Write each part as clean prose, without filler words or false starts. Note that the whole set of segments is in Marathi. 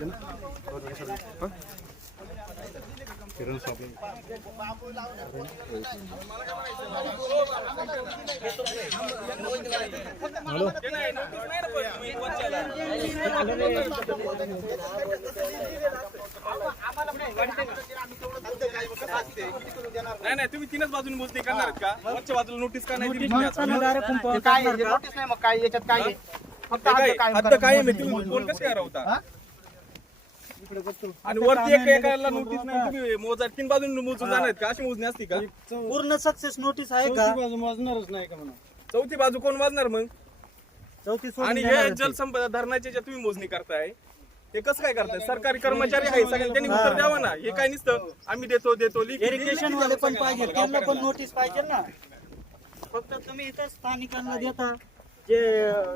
नाही तुम्ही तीनच बाजूने मोजणी करणार का? वरच्या बाजूला नोटीस का नाही दिली? नोटीस नाही, मग काय याच्यात काय आहे? फक्त हद्द काय आहे? तुम्ही बोल कसं काय राहता? आणि वरती एकाला नोटीस नाही, तुम्ही मोजा तीन बाजूने मोजून जाणार का? अशी मोजणी असती का? पूर्ण सक्सेस नोटीस आहे का? वाजणारच नाही का म्हणून. चौथी बाजू कोण वाजणार मग? चौथी सोडून आणि देणार हे ते. जलसंपदा धरणाची जे तुम्ही मोजणी करताय ते कसं काय करताय? सरकारी कर्मचारी आहे सगळ्यांनी, त्यांनी उत्तर द्यावं ना. हे काय नसतं आम्ही देतो इरिगेशन वाले पण पाहिजे, त्यांना पण नोटीस पाहिजे ना. फक्त तुम्ही इथं स्थानिकांना देता जे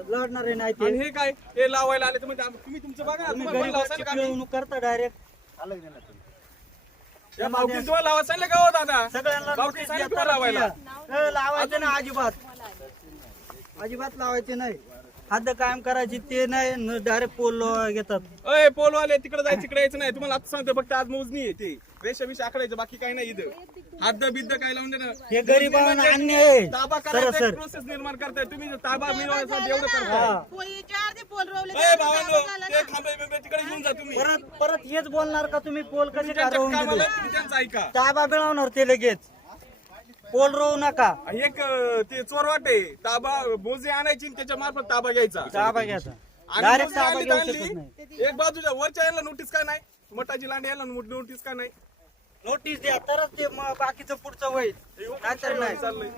लढणारे नाही ते. आणि हे काय हे लावायला आले तर म्हणजे तुम्ही तुमचं बघा ना, तुम्ही तुम्हाला लावायला गरीबाची सांगितलं का आम्ही? पिळवणूक करता डायरेक्ट. या भावकीत तुम्हाला लावायला सांगितलं का हो दादा? सगळ्यांना भावकीत नोटीस सांगितलं देता लावायला. लावायचं ना अजिबात लावायचे नाही. हद्द कायम करायची ते नाही, डायरेक्ट पोल घेतात. अय पोलवाले तिकडे जायचं तिकडे यायचं नाही. तुम्हाला आता सांगतो फक्त आज मोजणी आहे ते रेषा बिषा आकडायचं, बाकी काही नाही इथं. हद्द बिद्द काय लावून देणार? हे गरिबांना अन्याय आहे. ताबा सर करायचा प्रोसेस निर्माण करताय तुम्ही. ताबा मिळवायचा एवढं करताय. ए भावांनो, ते खांबे बिंबे तिकडे घेऊन जा तुम्ही. परत हेच बोलणार का तुम्ही पोल कसे ज्यांच्या ठरवून कामाला दिले? आहे, तुम्ही त्यांचं ऐका. ताबा मिळवणार ते लगेच. पोल रोवू नका. एक ते चोरवाट आहे. ताबा मोजे आणायची आणि त्याच्या मार्फत ताबा घ्यायचा. ताबा घ्यायचा. आणि डायरेक्ट मोजे ताबा आणली घेऊ तर शकत आणली. नाही. एक बाजूच्या वरच्या याला नोटीस काय नाही, मठाची लांडी याला नोटीस काय नाही. नोटीस द्या तरच ते बाकीचं पुढचं होईल, नाहीतर नाही. चाललंय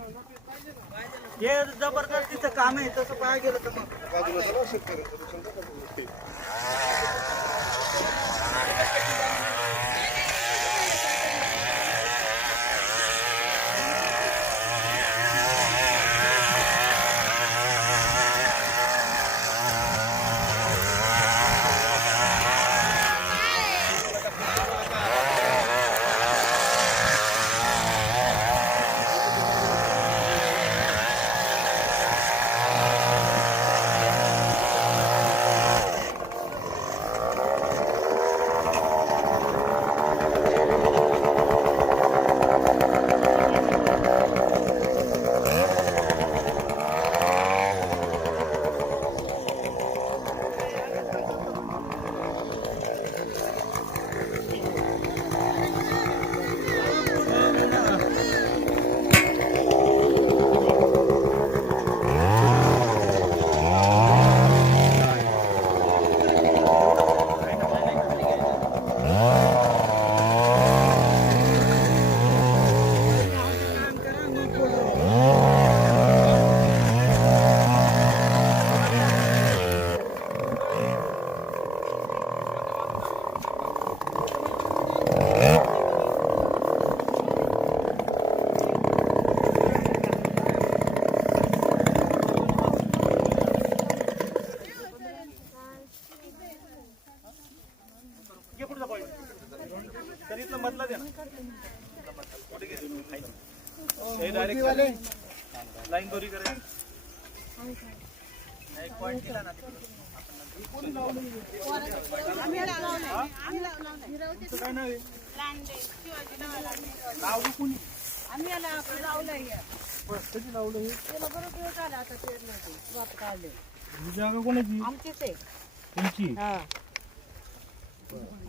हे जबरदस्तीचं काम आहे, तसं पाहायला गेलं तर मग लाईन दोरी करायची. एक पॉइंट दिला ना जागा कोणाची? आमचीच आहे. तुमची? हा.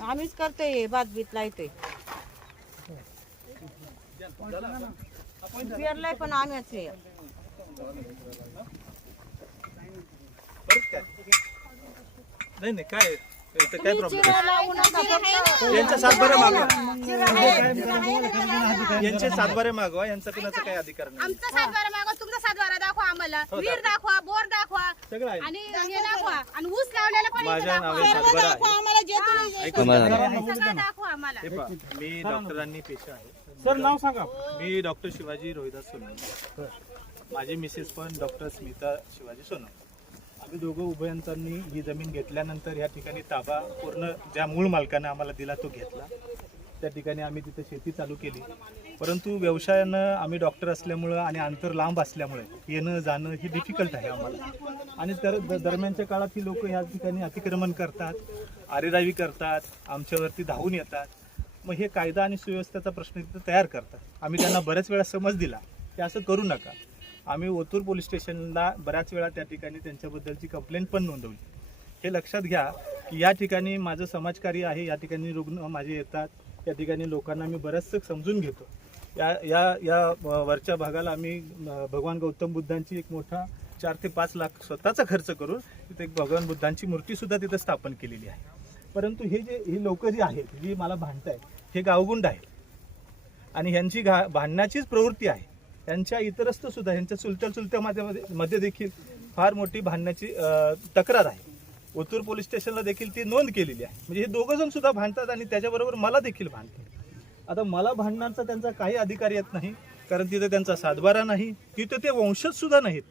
आम्हीच करतोय, भात बीत लावतोय. पेरलाय पण आम्हीच आहे. नाही नाही काय काय प्रॉब्लेम चिरा लावू नका फक्त. यांचा सातबारा मागवा. यांचे सातबारे मागवा. यांचा कुणाचा काही अधिकार नाही. आमचा सातबारा मागवा, तुमचा सातबारा दाखवा आम्हाला. विहीर दाखवा, बोर दाखवा सगळं आहे. आणि हे दाखवा आणि ऊस लावलेला पण इथे माझ्या दाखवा. नावाने सर्व सातबारा दाखवा आहे. आम्हाला, जे तुम्ही सगळं दाखवा आम्हाला. हे पहा, मी डॉक्टरांनी पेशा आहे. सर नाव सांगा. मी डॉक्टर शिवाजी रोहिदास सोनवणे. माझी मिसेस पण डॉक्टर स्मिता शिवाजी सोनवणे. आम्ही दोघं उभयंतांनी ही जमीन घेतल्यानंतर या ठिकाणी ताबा पूर्ण ज्या मूळ मालकानं आम्हाला दिला तो घेतला. त्या ठिकाणी आम्ही तिथे शेती चालू केली. परंतु व्यवसायानं आम्ही डॉक्टर असल्यामुळं आणि अंतर लांब असल्यामुळे येणं जाणं ही डिफिकल्ट आहे आम्हाला. आणि तर दरम्यानच्या काळात ही लोक ह्या ठिकाणी अतिक्रमण करतात, आरेरावी करतात, आमच्यावरती धावून येतात. मग हे कायदा आणि सुव्यवस्थेचा प्रश्न तिथं तयार करतात. आम्ही त्यांना बऱ्याच वेळा समज दिला की असं करू नका. आम्ही ओतूर पोलीस स्टेशनला बऱ्याच वेळा त्या ठिकाणी त्यांच्याबद्दलची कंप्लेंट पण नोंदवली. हे लक्षात घ्या की या ठिकाणी माझं समाजकार्य आहे, या ठिकाणी रुग्ण माझे येतात, या ठिकाणी लोकांना मी बरंचसं समजून घेतो. या या या वरच्या भागाला आम्ही भगवान गौतम बुद्धांची एक मोठा 4 ते 5 लाख स्वतःचा खर्च करून तिथे एक भगवान बुद्धांची मूर्तीसुद्धा तिथं स्थापन केलेली आहे. परंतु ही लोक जी आहेत, जी मला भांडतायत, हे गावगुंड आहेत आणि ह्यांची भांडण्याचीच प्रवृत्ती आहे. त्यांच्या इतरस्त सुद्धा ह्यांच्या चुलत्या मध्ये देखील फार मोठी भांडण्याची तक्रार आहे. ओतूर पोलीस स्टेशनला देखील ती नोंद केलेली आहे. म्हणजे हे दोघं जण सुद्धा भांडतात आणि त्याच्याबरोबर मला देखील भांडतात. आता मला भांडण्याचा त्यांचा काही अधिकार येत नाही, कारण तिथे त्यांचा सातबारा नाही, तिथे ते वंशज सुद्धा नाहीत.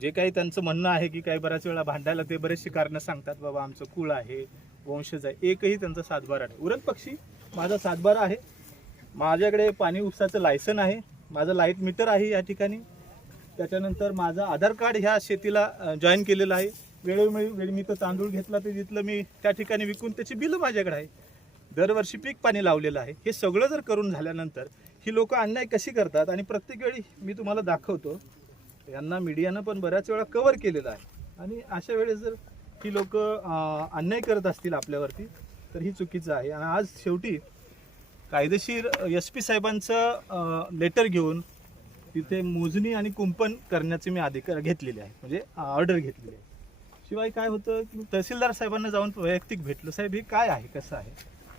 जे काही त्यांचं म्हणणं आहे की काही बऱ्याच वेळा भांडायला ते बरेचशी कारणं सांगतात, बाबा आमचं कुळ आहे, वंशज आहे. एकही त्यांचा सातबारा नाही. उरण पक्षी माझा सातबारा आहे, माझ्याकडे पाणी उपसाचं लायसन आहे, माझं लाईट मीटर आहे या ठिकाणी. त्याच्यानंतर माझं आधार कार्ड ह्या शेतीला जॉईन केलेलं आहे. वेळोवेळी मी तो तांदूळ घेतला तर तिथलं मी त्या ठिकाणी विकून त्याची बिलं माझ्याकडे आहे. दरवर्षी पीक पाणी लावलेलं आहे. हे सगळं जर करून झाल्यानंतर ही लोक अन्याय कशी करतात आणि प्रत्येक वेळी मी तुम्हाला दाखवतो, यांना मीडियानं पण बऱ्याच वेळा कव्हर केलेलं आहे. आणि अशा वेळेस जर ही लोक अन्याय करत असतील आपल्यावरती तर ही चुकीचं आहे. आणि आज शेवटी कायदेशीर SP साहेबांचं लेटर घेऊन तिथे मोजणी आणि कुंपण करण्याचे मी अधिकार घेतलेले आहे, म्हणजे ऑर्डर घेतलेली आहे. शिवाय काय होतं की तहसीलदार साहेबांना जाऊन वैयक्तिक भेटलो, साहेब हे काय आहे, कसं आहे.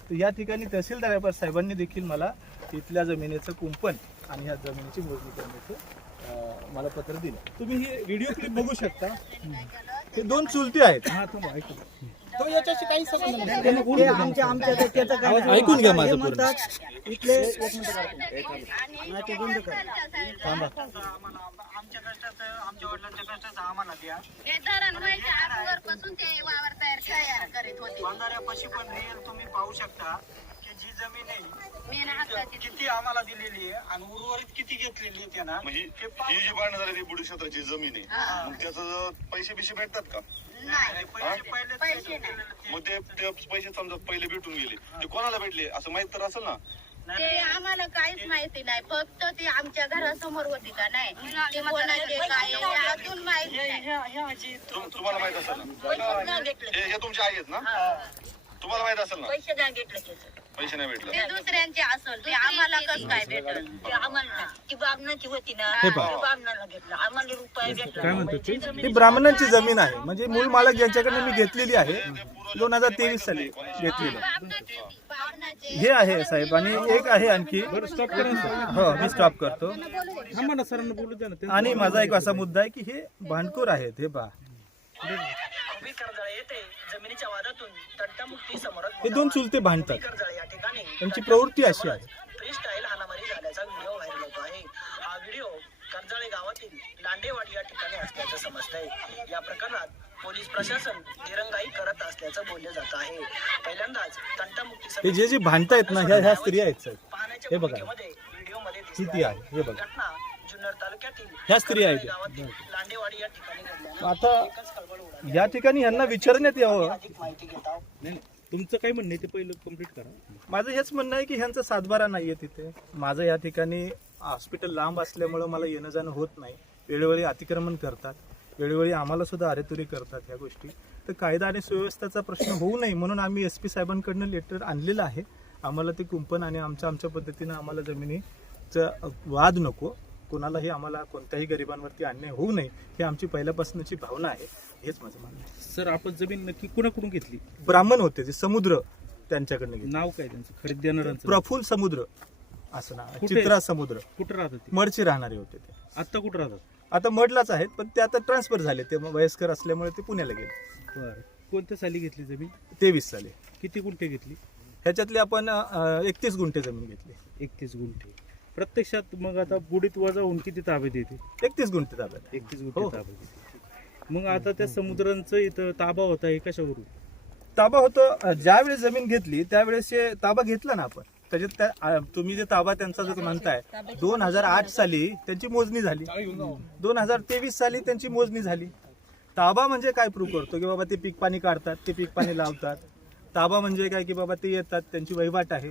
तर या ठिकाणी तहसीलदार साहेबांनी देखील मला इथल्या जमिनीचं कुंपण आणि ह्या जमिनीची मोजणी करण्याचं मला पत्र दिलं. तुम्ही ही व्हिडिओ क्लिप बघू शकता. हे 2 चुलती आहेत. तो याच्याशी काही संबंध नाही. ते आमच्या त्याचं काय ऐकून घ्या माझं हे पूर्ण. म्हणतात इथले एक मिनिट नाही ते बंद कर. आमच्या कष्टाचं, आमच्या वडिलांच्या कष्टाचं आम्हाला द्या. हे धरण व्हायच्या अगोदरपासून ते वावर तयार करीत होते. बांधाऱ्यापाशी पण रिअल तुम्ही पाहू शकता की जी जमीन आहे मेन हक्काची किती आम्हाला दिलेली आहे आणि उर्वरित किती घेतलेली आहे त्यांना. म्हणजे ही जी बांधण्यात आली ती बुडी क्षेत्राची जमीन आहे, मग त्याचं पैसे भेटतात का? नाही पैसे पैसे नाही. मग ते पैसे समजा पहिले भेटून गेले, ते कोणाला भेटले असं माहित तर असेल ना. ते आम्हाला काहीच माहिती नाही, फक्त ते आमच्या घरासमोर होती का नाही, ते कोणाचे काय अजून माहिती नाही. तुम्हाला माहित असेल ना. पैसे नाही घेतले, हे तुमचे आहेत ना, तुम्हाला माहित असेल ना. पैसे नाही घेतले त्याचं. पैसे नाही भेटले. ते दुसऱ्यांचे असेल, ते आम्हाला कसं काय भेटल. ते आम्हाला नाही. ती बामणाची होती ना, हे ते पहा. बामणाला घेतलं, आम्हाला रुपये घेतला. काय म्हणतो ते? ही ब्राह्मणांची जमीन आहे, म्हणजे मूळ मालक यांच्याकडनं मी घेतलेली आहे. 2023 साली घेतलेली आहे. हे आहे साहेब. आणि एक आहे आणखी. स्टॉप करा. हो, मी स्टॉप करतो. थांबा ना, सरांना बोलू द्या ना. आणि माझा एक असा मुद्दा आहे की हे भांडखोर आहेत. हे पहा, उभी कर्जाळी येते जमिनीच्या वादातून तंटामुक्ती समोर हे 2 चुलते भांडतात. कर्जाळी या ठिकाणी त्यांची प्रवृत्ती अशी आहे. फ्री स्टाईल हाणामारी झाल्याचा व्हिडिओ व्हायरल होतो आहे. हा व्हिडिओ कर्जाळे गावातील लांडेवाडी या ठिकाणी असल्याचं समजतंय. या प्रकरणात पोलीस प्रशासन दिरंगाई करत असल्याचं बोलले जात आहे. पहिल्यांदाच तंटामुक्ती हे जे भांडतायत ना, ह्या स्त्रिया आहेत साहेब. पाहण्याच्या हे बघा. भूमिकेमध्ये व्हिडिओमध्ये किती आहे हे बघा. घटना जुन्नर तालुक्यातील ह्या स्त्रिया आहेत. गावातील लांडेवाडी या ठिकाणी घडल्यानं आता एकच खळबळ उडाली. या ठिकाणी यांना विचारण्यात यावं. अधिक माहिती घेत आहोत. नाही, तुमचं काय म्हणणं आहे ते पहिलं कम्प्लीट करा. माझं हेच म्हणणं आहे की ह्यांचा सातबारा नाहीये तिथे. माझं या ठिकाणी हॉस्पिटल लांब असल्यामुळं मला येणं जाणं होत नाही. वेळोवेळी अतिक्रमण करतात, वेळोवेळी आम्हाला सुद्धा अरेतुरी करतात ह्या गोष्टी. तर कायदा आणि सुव्यवस्थेचा प्रश्न होऊ नये म्हणून आम्ही SP साहेबांकडनं लेटर आणलेलं आहे. आम्हाला ते कुंपण आणि आमच्या पद्धतीनं आम्हाला जमिनीचा वाद नको, कोणालाही आम्हाला कोणत्याही गरिबांवरती अन्याय होऊ नये, ही आमची पहिल्यापासूनची भावना आहे. हेच माझं म्हणणं आहे. सर, आपण जमीन नक्की कुणाकडून घेतली? ब्राह्मण होते ते, समुद्र त्यांच्याकडनं घेतलं. नाव काय त्यांचं, खरेदी देणाऱ्यांचं? प्रफुल्ल समुद्र असं नाव आहे. कुठे? चित्रा समुद्र. कुठं राहतात ते? मडची राहणारे होते ते. आत्ता कुठं राहतात? आता मडलाच आहेत, पण ते आता ट्रान्सफर झाले. ते वयस्कर असल्यामुळे ते पुण्याला गेले. बरं. कोणत्या साली घेतली जमीन? 23 साली. किती गुंठे घेतली? ह्याच्यातली आपण 31 गुंठे जमीन घेतली. 31 गुंठे. प्रत्यक्षात मग आता बुडीत वजा होऊन किती ताब्यात येते? 31 गुंठे ताब्यात. 31 हो. गुंठे ताब्यात येते. मग आता त्या समुद्रांचं इथं ताबा होता हे कशावरून? ताबा होतो. ज्यावेळेस जमीन घेतली त्यावेळेस हे ताबा घेतला ना आपण. त्याच्यात तुम्ही जे ताबा त्यांचा जो म्हणताय, 2008 साली त्यांची मोजणी झाली, 2023 साली त्यांची मोजणी झाली. ताबा म्हणजे काय प्रूव्ह करतो की बाबा ते पीक पाणी काढतात, ते पीक पाणी लावतात. ताबा म्हणजे काय की बाबा ते येतात, त्यांची वहिवाट आहे.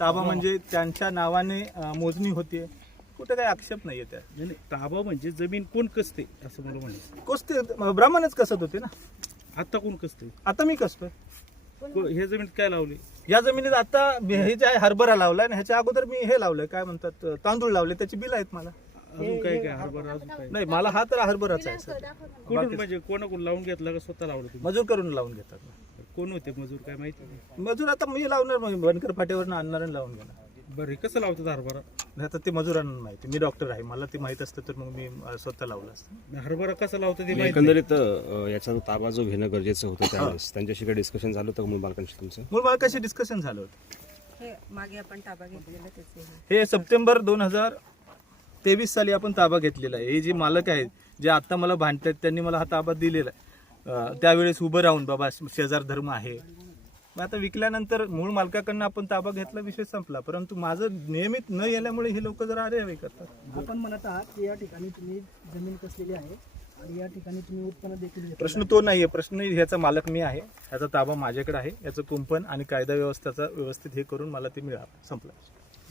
ताबा म्हणजे त्यांच्या नावाने मोजणी होते. कुठे काही आक्षेप नाहीये त्या. नाही, नाही, ताबा म्हणजे जमीन कोण कसते असं मला म्हणायचं. कोसते ब्राह्मणच कसत होते ना. आता कोण कसते? आता मी कसतोय. हे जमीन काय लावले? या जमिनीत आता हे जे आहे हरभरा लावलाय आणि ह्याच्या अगोदर मी हे लावलंय, काय म्हणतात, तांदूळ लावले. त्याची बिल आहेत मला. अजून काय काय हरभरा अजून काय? नाही, मला हा तर हरभराच आहे सर. कुठून म्हणजे कोणाकडून लावून घेतला का स्वतः लावलं तुम्ही? मजूर करून लावून घेतात. कोण होते मजूर काय माहिती नाही? मजूर आता मी लावणार, बनकर फाट्यावरनं आणणार आणि लावून घेणार. बरं, हे कसं लावतात हरभरा? आता ते मजुरांना माहिती. मी डॉक्टर आहे, मला ते माहित असतं तर मग मी स्वतः लावलं असतं. हरभरा कसं लावतात ते माहिती नाही. एकंदरीत याचा ताबा जो घेणं गरजेचं होतं त्यावेळेस त्यांच्याशी काही डिस्कशन झालं होतं मूळ मालकांशी तुमचं? मूळ मला कशी डिस्कशन झालं होतं. हे मागे आपण ताबा घेतलेला त्याचे हे सप्टेंबर 2023 साली आपण ताबा घेतलेला आहे. हे जे मालक आहेत, जे आता मला भांडतात, त्यांनी मला हा ताबा दिलेला आहे. त्यावेळेस उभं राहून बाबा शेजार धर्म आहे. मग आता विकल्यानंतर मूळ मालकाकडनं आपण ताबा घेतला, विषय संपला. परंतु माझं नियमित न येण्यामुळे हे लोक जरा अरे करतात. आपण म्हणत आहात की या ठिकाणी तुम्ही जमीन कसलेली आहे आणि या ठिकाणी तुम्ही उत्पन्न देखील घेतलेलं प्रश्न तो नाहीये. प्रश्न ह्याचा मालक मी आहे, ह्याचा ताबा माझ्याकडे आहे. याचं कुंपण आणि कायदा व्यवस्थेचा व्यवस्थित हे करून मला ते मिळालं, संपलं.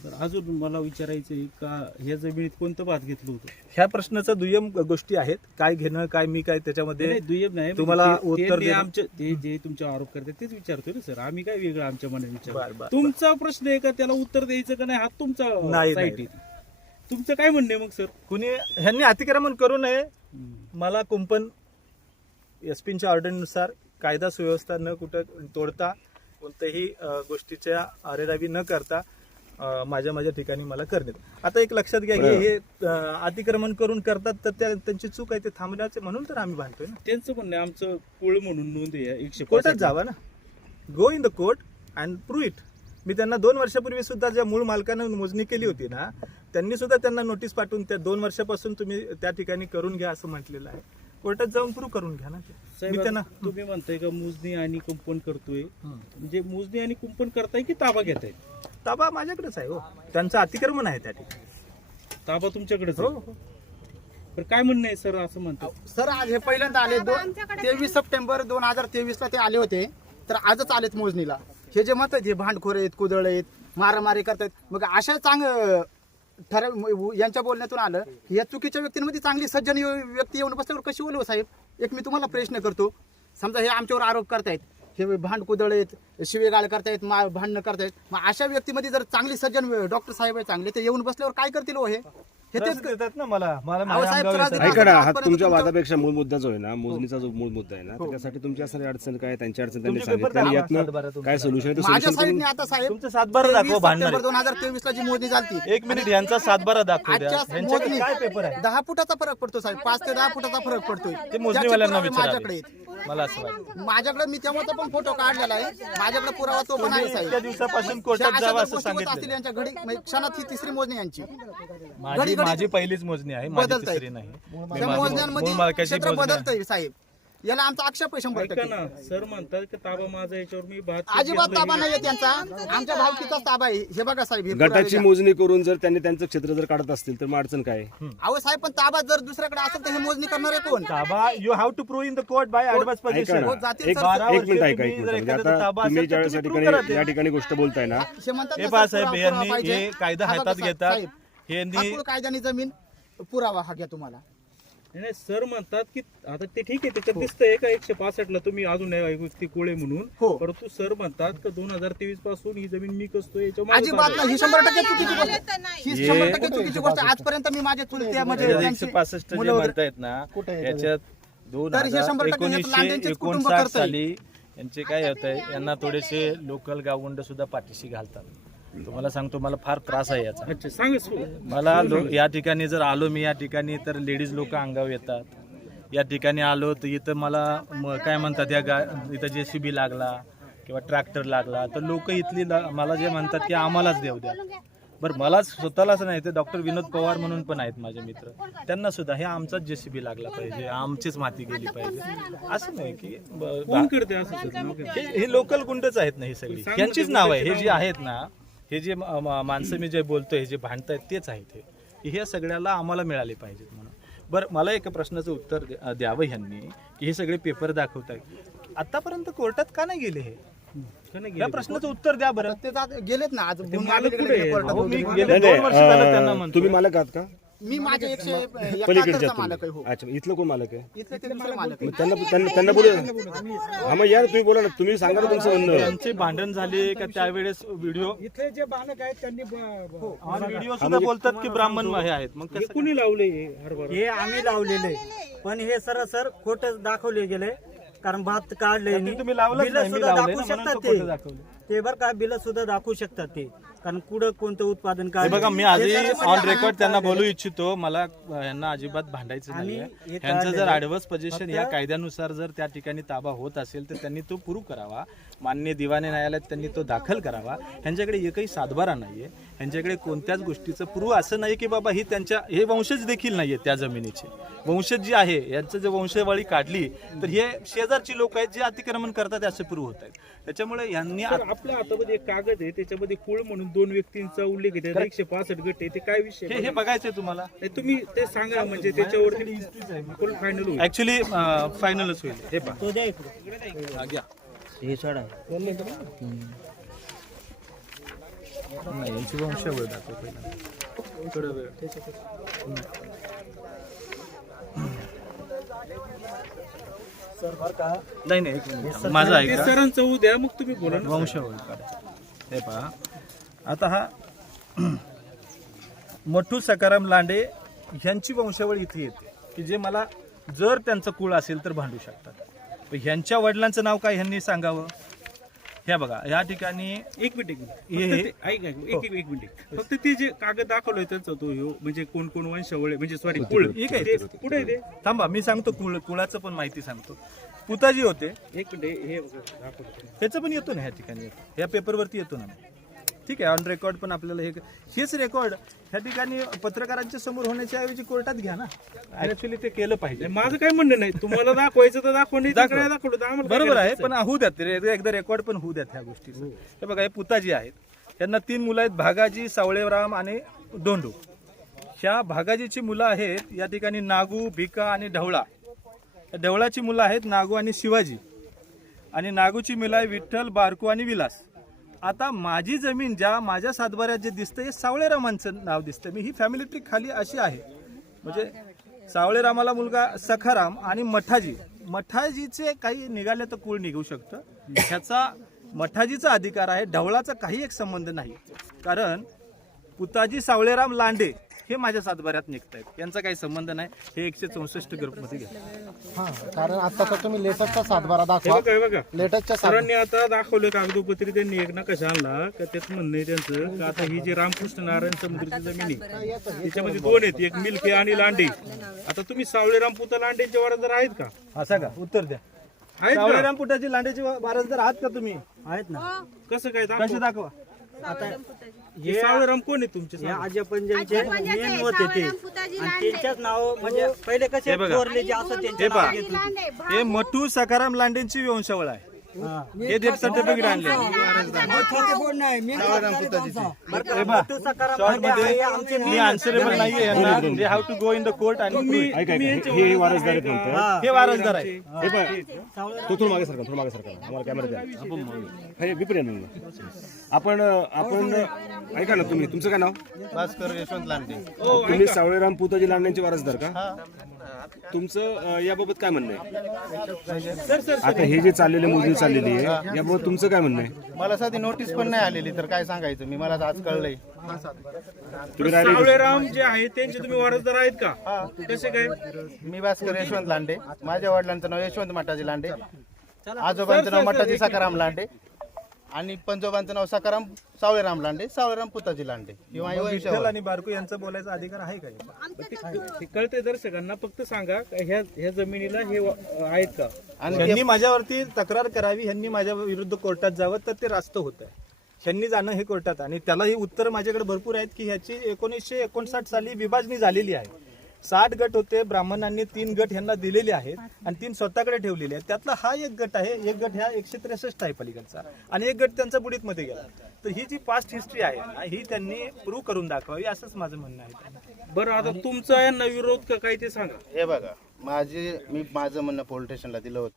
बरं, अजून मला विचारायचं आहे का ह्या जमिनीत कोणतं भात घेतलं होतं? ह्या प्रश्नाचा दुय्यम गोष्टी आहेत. काय घेणं, काय मी काय त्याच्यामध्ये नाही, दुय्यम नाही. तुम्हाला ते- उत्तर ते देणं- आमचे ते जे तुमचे आरोप करते तेच विचारतोय ना सर. आम्ही काय वेगळं आमच्या मनात बरं, विचार. बरं. तुमचा प्रश्न आहे का त्याला उत्तर द्यायचं का नाही, हा तुमचा नाही, साईट आहे. तुमचं काय म्हणणं आहे मग सर? कुणी ह्यांनी अतिक्रमण करू नये. मला कुंपण एसपीच्या ऑर्डरनुसार कायदा सुव्यवस्था न कुठं तोडता, कोणत्याही गोष्टीच्या आरेरावी न करता माझ्या ठिकाणी मला करण्यात. आता एक लक्षात घ्या की हे अतिक्रमण करून करतात तर त्यांची चूक आहे, ते थांबण्याचे. म्हणून तर आम्ही बांधतोय ना. त्यांचं म्हणणं आहे आमचं कुळ म्हणून नोंद आहे 165. कोर्टात जावा ना. Go in the court and prove it. मी त्यांना 2 वर्षापूर्वी सुद्धा ज्या मूळ मालकानं मोजणी केली होती ना, त्यांनी सुद्धा त्यांना नोटीस पाठवून त्या 2 वर्षापासून तुम्ही त्या ठिकाणी करून घ्या असं म्हटलेलं आहे. कोर्टात जाऊन प्रूव्ह करून घ्या ना ते. मी साहेब, त्यांना तुम्ही म्हणताय का मोजणी आणि कुंपण करतोय, म्हणजे मोजणी आणि कुंपण करताय की ताबा घेताय? ताबा माझ्याकडेच आहे हो. त्यांचं अतिक्रमण आहे त्या ठिकाणी. ताबा तुमच्याकडेच हो आहे. हो. तर काय म्हणणं आहे सर असं म्हणतात? सर आज हे पहिल्यांदा आले 23 सप्टेंबर 2023 ला ते आले होते, तर आजच आलेत मोजणीला. हे जे म्हणतात हे भांडखोर आहेत, कुदळ आहेत, मारामारी करतात, मग अशा ठराव यांच्या बोलण्यातून आलं की या चुकीच्या व्यक्तींमध्ये चांगली सज्जन व्यक्ती येऊन बसल्यावर कशी बोलू साहेब? एक मी तुम्हाला प्रश्न करतो. समजा हे आमच्यावर आरोप करतायत, हे भांडकुदळ आहेत, शिवेगाळ करतायत, भांडणं करतायत, मग अशा व्यक्तीमध्ये जर चांगली सज्जन डॉक्टर साहेब आहे चांगले, ते येऊन बसल्यावर काय करतील हो? हे त्रास देतात ना मला. मला अहो साहेब, अंगावर त्रास येतात. देतात. ऐका ना, हा आजपर्यंत तुमच्या तुमचं- वादापेक्षा मूळ मुद्दा जो आहे ना, मोजणीचा जो मूळ मुद्दा आहे ना, तर त्यासाठी तुमची असणारी अडचण काय, त्यांची अडचण त्यांनी तुमचे पेपर सांगितली आणि दाखवा, यातनं सातबारा तुमचा. काय सोल्युशन आहे ते माझ्या सोल्युशन साईडने आता साहेब तुमचं 7/12 दाखवा, भांडणार आहे. 2023 ला जी मोजणी झाली, 1 मिनिट यांचा 7/12 दाखवू द्या. आजच्या यांच्याकडे मोजणी काय पेपर आहे? 10 फुटाचा फरक पडतो साहेब, 5 ते 10 फुटाचा फरक पडतोय. ते मोजणीवाल्यांना त्याचे पुरावे माझ्याकडे विचारावे. आहेत. मला असं वाटतं. माझ्याकडे मी तेव्हाचा पण फोटो काढलेला आहे, माझ्याकडे पुरावा तो पण आहे इतक्या साहेब. दिवसापासून कोर्टात अशा जावं जर असं गोष्टी होत सांगितलं. असतील यांच्या घडी, म्हणजे क्षणात ही तिसरी मोजणी यांची. माझी पहिलीच मोजणी आहे, माझी बदलतायत. तिसरी नाही. मी त्या मूळ मोजण्यांमध्ये मालकाची क्षेत्र मोजणी आहे. बदलतंय साहेब. याला आमचा आक्षेप आहे 100%. ऐका ना, सर म्हणतात की ताबा माझा, याच्यावर मी भात अजिबात घेतलं ताबा की- नाहीये त्यांचा, आमच्या भावकीचाच ताबा आहे. हे बघा साहेब, हे पुरावे गटाची घ्या. मोजणी करून जर त्यांनी त्यांचं क्षेत्र जर काढत असतील तर मग अडचण काय आहे? अहो साहेब, पण ताबा जर दुसऱ्याकडे असेल तर हे मोजणी करणार आहे कोण? ताबा you have to prove in the court by advance ऐका पोझिशन. हो, ना, जातील एक सर. 12 एक मिनिट वर्षे ऐका, एक तुम्ही मिनिट. जर म्हणजे एखाद्याचा आता ताबा तुम्ही असेल तर ज्यावेळेस या तुम्ही ठिकाणी prove करा ते. या ठिकाणी गोष्ट बोलताय ना, हे म्हणतात हे ना, पहा सर, साहेब, पुरावा यांनी पाहिजे. हे कायदा हा बघा हातात घेतात. साहेब, यांनी हाकूळ कायद्याने जमीन पुरावा हा घ्या तुम्हाला. नाही, सर म्हणतात की आता ते ठीक आहे, त्याच्यात दिसतंय का 165 ला तुम्ही अजून नाही व्यक्ती कोळे म्हणून, हो. परंतु सर म्हणतात का 2023 पासून ही जमीन मी कसतोय याच्यावर माझा अजिबात ताबा नाही, ही 100% चुकीची गोष्ट आहे. ही 100% चुकीची गोष्ट आहे. आजपर्यंत मी माझ्या चुलत्या म्हणजे त्यांची 165 जे मुलं वगैरे- म्हणतायत ना, याच्यात तर हे 100% हे लांडेंचेच कुटुंब 1959 करतंय. साली यांचे काय होत आहे, यांना थोडेसे लोकल गावगुंड सुद्धा पाठीशी घालतात. तुम्हाला सांगतो, मला फार त्रास आहे याचा. अच्छा, सांगा मला या ठिकाणी जर आलो मी या ठिकाणी तर लेडीज लोक अंगावर येतात. या ठिकाणी आलो तर इथं मला काय म्हणतात, इथं JCB लागला किंवा ट्रॅक्टर लागला तर लोक इथली मला जे म्हणतात की आम्हालाच देऊ द्या. बरं, मला स्वतःलाच नाही, ते डॉक्टर विनोद पवार म्हणून पण आहेत माझे मित्र, त्यांना सुद्धा हे आमचाच JCB लागला पाहिजे, आमचीच माती गेली पाहिजे असं नाही की कोण करते असं सर? नाव काय? हे लोकल गुंडच आहेत ना, ही सगळी यांचीच नाव आहे. हे जे आहेत ना, हे जे माणसं मी जे बोलतोय, हे जे भांडतायत तेच आहेत. हे सगळ्याला आम्हाला मिळाले पाहिजेत म्हणून. बरं मला एका प्रश्नाचं उत्तर द्यावं ह्यांनी की हे सगळे पेपर दाखवत आहेत आतापर्यंत कोर्टात का नाही गेले हे का नाही या गेले? प्रश्नाचं उत्तर द्या बरं. ते गेलेत ना आज मालक कुठे आहे? अहो, मी कोर्टात. गेले 2 वर्ष झालं त्यांना म्हणतो. तुम्ही मालक आहात का? मी माझ्या पलीकडच्या 171 मालक आहे. हो अच्छा इथलं कोण मालक आहे? इथले ते दुसरे मालक आहे. मग त्यांना बोलू हा मग यार तुम्ही बोला ना, तुम्ही सांगा ना तुमचं म्हणणं. त्यांचे भांडण झाले का त्यावेळेस व्हिडिओ इथले जे बालक आहेत त्यांनी व्हिडिओ सुद्धा बोलतात की ब्राह्मण हे आहेत मग हे कसं कुणी लावले हे हरभरा? हे आम्ही लावलेले पण हे सर खोटं दाखवले गेले कारण भात काढले ते तुम्ही लावलंच बिल नाही, मी सुद्धा लावलंय दाखवू ना, म्हणून शकतात तो खोटं दाखवलं. ते बरं का बिल सुद्धा दाखवू शकतात ते कारण कुठं कोणतं उत्पादन हे काढलं. बघा मी आधी ते सर ऑन रेकॉर्ड त्यांना बोलू इच्छितो मला यांना अजिबात भांडायचं नाहीये आणि हे यांचं जर काढलेलं ऍडव्हर्स पोझिशन या कायद्यानुसार जर त्या ठिकाणी ताबा होत असेल तर त्यांनी तो प्रूव्ह करावा. माननीय दिवाणी न्यायालयात त्यांनी तो दाखल करावा. ह्यांच्याकडे एकही सातबारा नाहीये, ह्यांच्याकडे कोणत्याच गोष्टीचं प्रूव्ह असं नाही की बाबा ही त्यांच्या हे वंशज देखील नाहीये त्या जमिनीचे. वंशज जी आहे यांचं जे वंशावळी काढली तर हे शेजारची लोक आहेत जे अतिक्रमण करतात असे प्रूव्ह होत आहेत. त्याच्यामुळे यांनी सर, आपल्या हातामध्ये एक कागद आहे त्याच्यामध्ये कुळ म्हणून 2 व्यक्तींचा उल्लेख आहे त्यात 165 गट आहे ते काय विषय हे बघायचंय तुम्हाला नाही, तुम्ही ते सांगा म्हणजे त्याच्यावरती फुल फायनल होईल. ऍक्च्युली फायनलच होईल. हे पहा तो द्या इकडे. हा, घ्या. हे सोडा नाही यांची वंशावळ दाखव पहिला. थोडं वेळ. नाही नाही एक मिनिट माझं ते ऐका सरांचं होऊ द्या मग तुम्ही बोला ना. वंशावळ काढायचं. हे पहा आता हा मोठू सकाराम लांडे ह्यांची वंशावळ इथे येते की जे मला जर त्यांचं कुळ असेल तर भांडू शकतात. पण ह्यांच्या वडिलांचं नाव काय ह्यांनी सांगावं. ह्या बघा या ठिकाणी एक मिनिट हे- एक मिनिट फक्त ते जे कागद दाखवलंय त्यांचा तो ह्यो, म्हणजे कोण कोण वंशावळ आहे, म्हणजे सॉरी कुळ ठीक आहे. ते कुठे आहे ते थांबा मी सांगतो कुळाचं पण माहिती सांगतो. पुताजी होते एक मिनिट हे बघा, दाखवलं. ह्याचं पण येतो ना ह्या ठिकाणी येतो ह्या पेपरवरती येतो ना. ठीक आहे ऑन रेकॉर्ड पण आपल्याला हेच रेकॉर्ड ह्या ठिकाणी पत्रकारांच्या समोर होण्याच्या ऐवजी कोर्टात घ्या ना. ऍक्च्युली ते केलं पाहिजे. माझं काय म्हणणं नाही तुम्हाला दाखवायचं तर दाखवा नाही दाखवा. तिकडे दाखवलं तर आम्हाला काय बरोबर आहे करायचं? पण होऊ द्यात एकदा रेकॉर्ड पण होऊ द्यात ह्या गोष्टीचं. हे बघा हे पुताजी आहेत यांना 3 मुलं आहेत भागाजी सावळेराम आणि डोंडू. ह्या भागाजीची मुलं आहेत या ठिकाणी नागू भिका आणि ढवळा. या ढवळाची मुलं आहेत नागू आणि शिवाजी आणि नागूची मुलं आहे विठ्ठल बारकू आणि विलास. आता माझी जमीन ज्या माझ्या सातबाऱ्यात जे दिसतं हे सावळेरामांचं नाव दिसतं. मी ही फॅमिली ट्री खाली अशी आहे म्हणजे सावळेरामाला मुलगा सखाराम आणि मठाजीचे काही निघाले तर कुळ निघू शकतं. ह्याचा मठाजीचा अधिकार आहे. ढवळाचा काही एक संबंध नाही कारण पुताजी सावळेराम लांडे हे माझ्या सातबाऱ्यात निघत आहेत यांचा काही संबंध नाही. हे 164 ग्रुपमध्ये घ्या. कारण आता तर तुम्ही लेटेस्टचा सातबारा हे दाखवा. बघा हे बघा लेटेस्टच्या सरांनी आता दाखवलं कागदोपत्री त्यांनी एक नकाशा आणला का त्यात म्हणणं आहे त्यांचं का आता ही जी रामकृष्ण नारायण समुद्राची जमीन आहे त्याच्यामध्ये 2 आहेत एक मिल्के आणि लांडे. आता तुम्ही सावळेराम पुता लांडेंचे वारसदार आहेत का? असं का उत्तर द्या. आहेत का? सावळेराम पुताजी लांडेचे वारसदार आहात का तुम्ही. आहेत ना. कसं काय कसे दाखवा. हे सावळेराम कोण आहे तुमचे हे आजी पंजांचे मेन होते ते आणि त्यांच्याच नाव म्हणजे पहिले कसे हे बघा. थोरलेचे असं त्यांचे हे नाव पहा घेत होते. हे मठू सकाराम लांडेंची वंशावळ आहे. हे डेथ सर्टिफिकेट आणले. हे पहा शॉर्ट मध्ये मी आन्सरेबल नाहीये यांना. They have to go in the court आणि ऐका हे वारसदार आहेत म्हणतात. हे वारसदार आहे. हे पहा तो थोडं मागे सरका आम्हाला कॅमेरा द्या. हे विपरीत आहे ना. आपण ऐका ना तुमचं काय नाव. भास्कर यशवंत लांडे. तुम्ही सावळेराम पुताजी लांडेंचे वारसदार का. तुमचं याबाबत काय म्हणणं आहे. आता हे जे चाललेले मोजणी चाललेली आहे याबाबत तुमचं काय म्हणणं आहे. मला साधी नोटीस पण नाही आलेली तर काय सांगायचं मी. मला आज कळलंय. तुम्ही direct- सावळेराम जे आहेत त्यांचे तुम्ही वारसदार आहेत का? कसे काय? मी भास्कर यशवंत लांडे. माझ्या वडिलांचं नाव यशवंत मठाजी लांडे. आजोबांचं नाव मठाजी सकाराम लांडे आणि पंजोबांचं नाव सकाराम सावळेराम लांडे सावळेराम पुताजी लांडे किंवा विठ्ठल आणि बारकू यांचा बोलायचा अधिकार आहे का. ते कळतंय दर्शकांना फक्त सांगा का ह्या जमिनीला हे आहेत का? आणि ह्यांनी माझ्यावरती तक्रार करावी ह्यांनी माझ्या विरुद्ध कोर्टात जावं तर ते रास्त होत आहे. ह्यांनी जाणं हे कोर्टात आणि त्याला ही उत्तर माझ्याकडे भरपूर आहेत की ह्याची 1959 साली विभागणी झालेली आहे. 60 गट होते ब्राह्मणांनी 3 गट ह्यांना दिलेले आहेत आणि 3 स्वतःकडे ठेवलेले आहेत. त्यातला हा एक गट आहे. एक गट ह्या 163 आहे पलीकडचा आणि एक गट त्यांचा बुडीत मध्ये गेला. तर ही जी पास्ट हिस्ट्री आहे ना ही त्यांनी प्रूव्ह करून दाखवावी असंच माझं म्हणणं आहे. बरं आता तुमचा यांना विरोध का काय ते सांगा. हे बघा, माझं म्हणणं पोलीस स्टेशनला दिलं होतं.